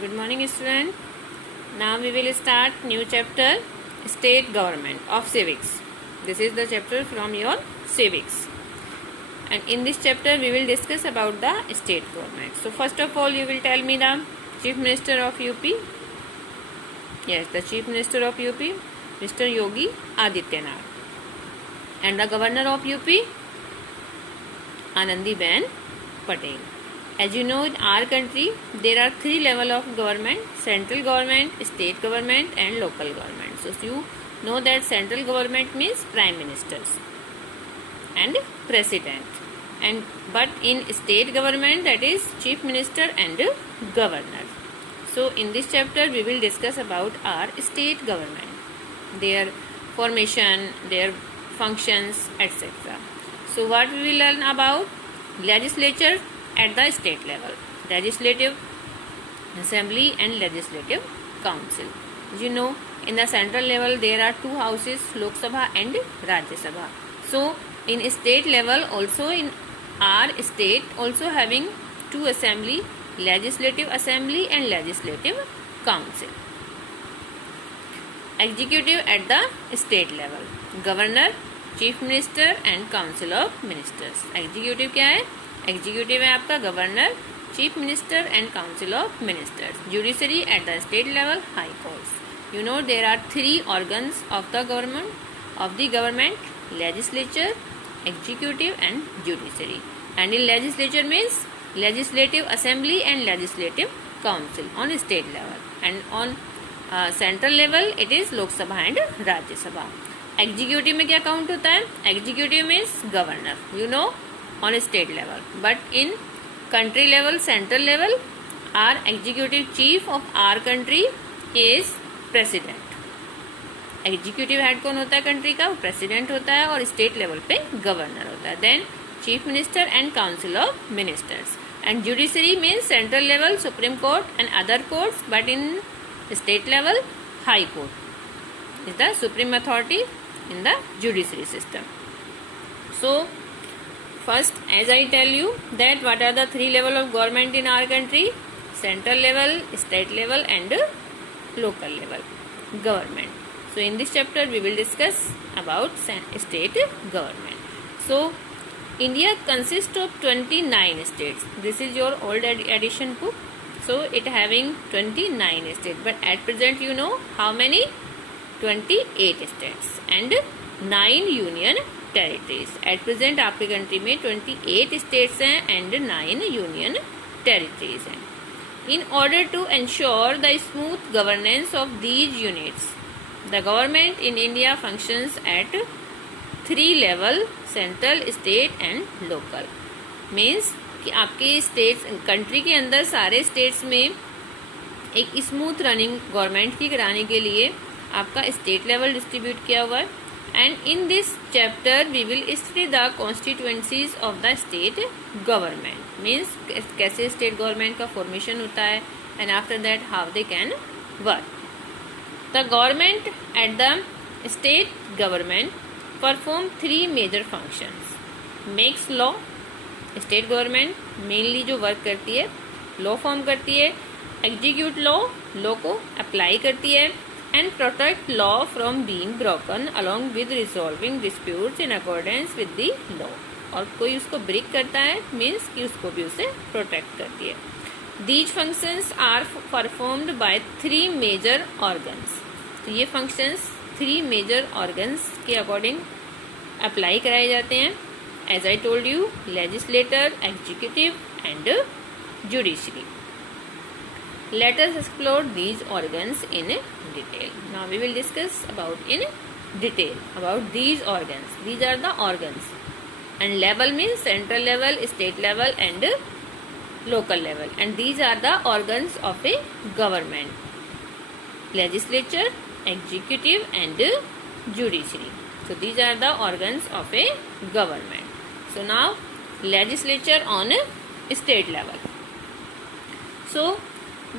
Good morning, student. Now we will start new chapter, State Government of Civics. This is the chapter from your civics. And in this chapter we will discuss about the state government. So first of all you will tell me the Chief Minister of UP. Yes, the Chief Minister of UP, Mr. Yogi Adityanath. And the Governor of UP, Anandiben Patel. As you know, in our country, there are three levels of government: central government, state government, and local government. So you know that central government means prime ministers and president, but in state government, that is chief minister and governor. So in this chapter, we will discuss about our state government, their formation, their functions, etc. So what we will learn about legislature at the state level, legislative assembly and legislative council. You know, in the central level there are two houses, Lok Sabha and Rajya Sabha. So in state level also, in our state also having two assembly, legislative assembly and legislative council. Executive at the state level, governor, chief minister and council of ministers. Executive क्या है? Executive है आपका governor, chief minister and council of ministers. Judiciary at the state level, high courts. You know there are three organs of the government, legislature, executive and judiciary. And in legislature means legislative assembly and legislative council on state level. And on central level it is Lok Sabha and Rajya Sabha. Executive में क्या count होता है? Executive means governor, you know, on a state level, but in country level, central level, our executive chief of our country is president. executive head कौन होता है country का? वो president होता है और state level पे governor होता है. then chief minister and council of ministers. and judiciary means central level, supreme court and other courts, but in state level, high court is the supreme authority in the judiciary system. So first, as I tell you that what are the three level of government in our country: central level, state level and local level government. So in this chapter we will discuss about state government. So India consists of 29 states. This is your old edition book. So it having 29 states, but at present you know how many? 28 states and 9 union territories. At present आपकी country में 28 states हैं and 9 union territories हैं. In order to ensure the smooth governance of these units, the government in India functions at 3 level: central, state and local. Means कि आपके states, country के अंदर सारे states में एक स्मूथ रनिंग गवर्नमेंट की कराने के लिए आपका स्टेट लेवल डिस्ट्रीब्यूट किया हुआ है. And in this chapter we will study the constituencies of the state government. Means कैसे state government का formation होता है and after that how they can work. The government at the state government perform 3 major functions. Makes law. State government mainly जो work करती है, law form करती है, execute law, law को apply करती है, and protect law from being broken along with resolving disputes in accordance with the law. और कोई उसको ब्रेक करता है मीन्स कि उसको भी उसे प्रोटेक्ट करती है. These functions are performed by 3 major organs. तो ये functions 3 major organs के अकॉर्डिंग अप्लाई कराए जाते हैं. As I told you, legislature, executive and judiciary. Let us explore these organs in detail. Now we will discuss about in detail about these organs. These are the organs. And level means central level, state level and local level. And these are the organs of a government: legislature, executive and judiciary. So these are the organs of a government. So now legislature on state level. So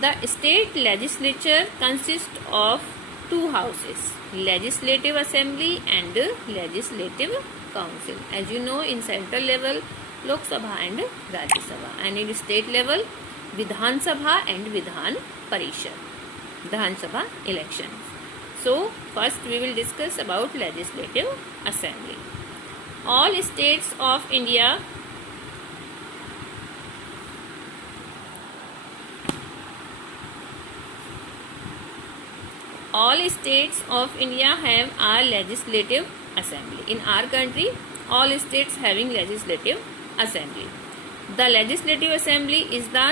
the state legislature consists of 2 houses: legislative assembly and legislative council. As you know, in central level, Lok Sabha and Rajya Sabha, and in state level, Vidhan Sabha and Vidhan Parishad, Vidhan Sabha election. So first we will discuss about legislative assembly. All states of India have a legislative assembly. In our country, all states having legislative assembly. The legislative assembly is the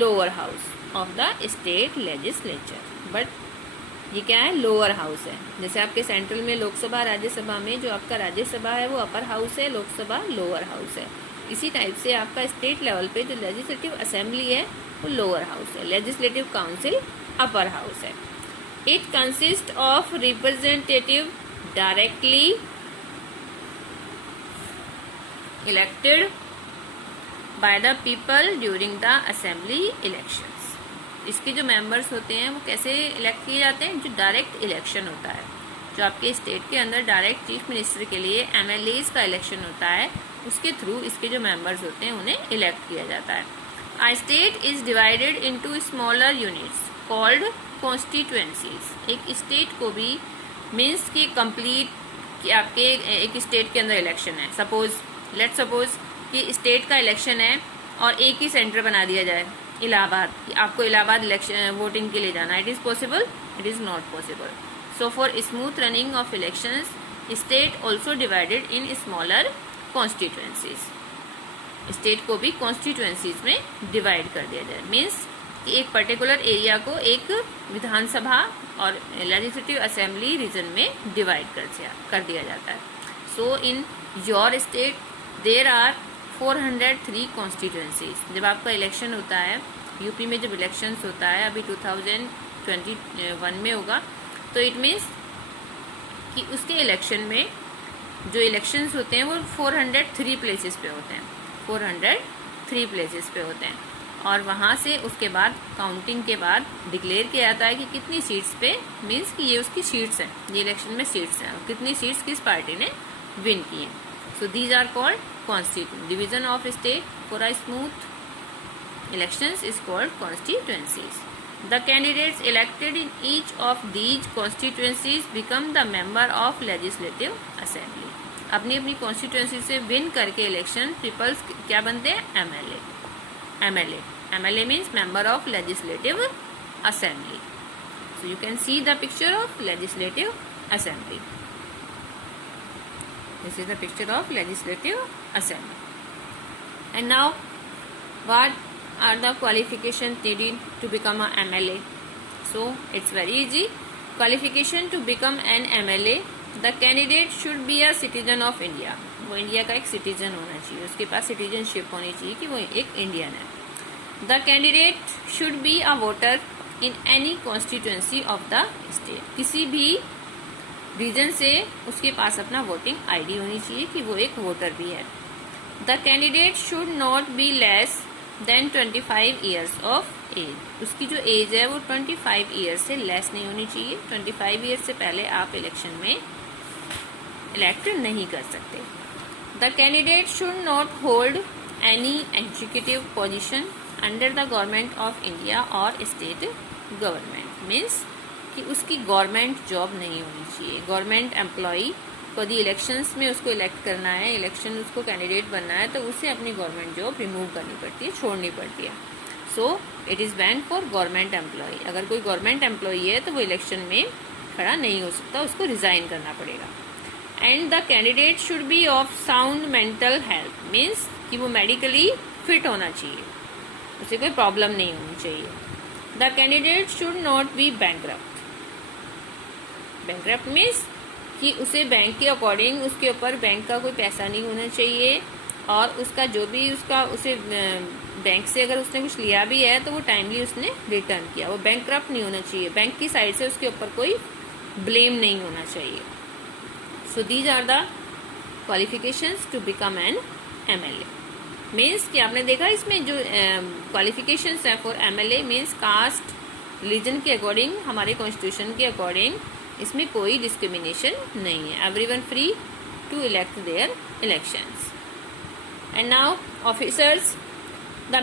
lower house of the state legislature. But ये क्या है, lower house है. जैसे आपके central में लोकसभा, राज्यसभा में जो आपका राज्यसभा है वो अपर हाउस है, लोकसभा लोअर हाउस है. इसी टाइप से आपका स्टेट लेवल पे जो लेजिस्लेटिव असेंबली है वो लोअर हाउस है, लेजिस्लेटिव काउंसिल अपर हाउस है. It consist of representative directly elected by the people during the assembly elections. इसके जो मेंबर्स होते हैं वो कैसे इलेक्ट किए जाते हैं, जो डायरेक्ट इलेक्शन होता है. जो आपके स्टेट के अंदर डायरेक्ट चीफ मिनिस्टर के लिए एमएलएज का इलेक्शन होता है, उसके थ्रू इसके जो मेंबर्स होते हैं उन्हें इलेक्ट किया जाता है. A state is divided into smaller units called constituencies. एक स्टेट को भी मीन्स की कंप्लीट कि आपके एक स्टेट के अंदर इलेक्शन है, लेट्स सपोज कि स्टेट का इलेक्शन है और एक ही सेंटर बना दिया जाए इलाहाबाद, आपको इलाहाबाद इलेक्शन वोटिंग के लिए जाना. It is possible? It is not possible. So for smooth running of elections state also divided in smaller constituencies. State को भी कॉन्स्टिट्यूएंसीज में डिवाइड कर दिया जाए. मीन्स कि एक पर्टिकुलर एरिया को एक विधानसभा और लेजिस्लेटिव असेंबली रीजन में डिवाइड कर दिया जाता है. So in your state there are 403 constituencies. जब आपका इलेक्शन होता है यूपी में, जब इलेक्शंस होता है अभी 2021 में होगा, तो इट मीन्स कि उसके इलेक्शन में जो इलेक्शंस होते हैं वो 403 प्लेसेस पे होते हैं, 403 प्लेसेस पे होते हैं. और वहाँ से उसके बाद काउंटिंग के बाद डिक्लेयर किया जाता है कि कितनी सीट्स पे, मीन्स कि ये उसकी सीट्स हैं, ये इलेक्शन में सीट्स हैं, कितनी सीट्स किस पार्टी ने विन की हैं. So these are called constituent. Division of state for a smooth elections is called constituencies. The candidates elected in each of these constituencies become the member of legislative assembly. अपनी अपनी constituency से win करके election peoples क्या बनते हैं? MLA means member of legislative assembly. So you can see the picture of legislative assembly. This is the picture of legislative assembly. And now, what are the qualifications needed to become a MLA? So, it's very easy. Qualification to become an MLA, the candidate should be a citizen of India. वो India का एक citizen होना चाहिए, उसके पास citizenship होनी चाहिए कि वो एक इंडियन है. The candidate should be a voter in any constituency of the state. किसी भी रीजन से उसके पास अपना वोटिंग आईडी होनी चाहिए कि वो एक वोटर भी है. The candidate should not be less than 25 years of age. उसकी जो एज है वो 25 ईयर्स से लेस नहीं होनी चाहिए. 25 ईयर्स से पहले आप इलेक्शन में इलेक्ट नहीं कर सकते. The candidate should not hold any executive position under the government of India और स्टेट गवर्नमेंट. मीन्स कि उसकी गवर्नमेंट जॉब नहीं होनी चाहिए. गवर्नमेंट एम्प्लॉई को यदि इलेक्शंस में उसको इलेक्ट करना है, इलेक्शन उसको कैंडिडेट बनना है, तो उसे अपनी गवर्नमेंट जॉब रिमूव करनी पड़ती है, छोड़नी पड़ती है. So it is ban for government employee. अगर कोई गवर्नमेंट एम्प्लॉई है तो वो इलेक्शन में खड़ा नहीं हो सकता, उसको रिजाइन करना पड़ेगा. And the candidate should be of sound mental health. Means कि वो मेडिकली फिट होना चाहिए, उसे कोई प्रॉब्लम नहीं होनी चाहिए. The candidate should not B bankrupt. Bankrupt means कि उसे बैंक के अकॉर्डिंग उसके ऊपर बैंक का कोई पैसा नहीं होना चाहिए, और उसका जो भी उसका उसे बैंक से अगर उसने कुछ लिया भी है तो वो टाइमली उसने रिटर्न किया. वो बैंकरप्ट नहीं होना चाहिए, बैंक की साइड से उसके ऊपर कोई ब्लेम नहीं होना चाहिए. So these are the qualifications to become an MLA. Means कि आपने देखा इसमें जो क्वालिफिकेशंस है for MLA means caste religion के अकॉर्डिंग, हमारे कॉन्स्टिट्यूशन के अकॉर्डिंग इसमें कोई डिस्क्रिमिनेशन नहीं है. Everyone free to elect their elections. And now officers, the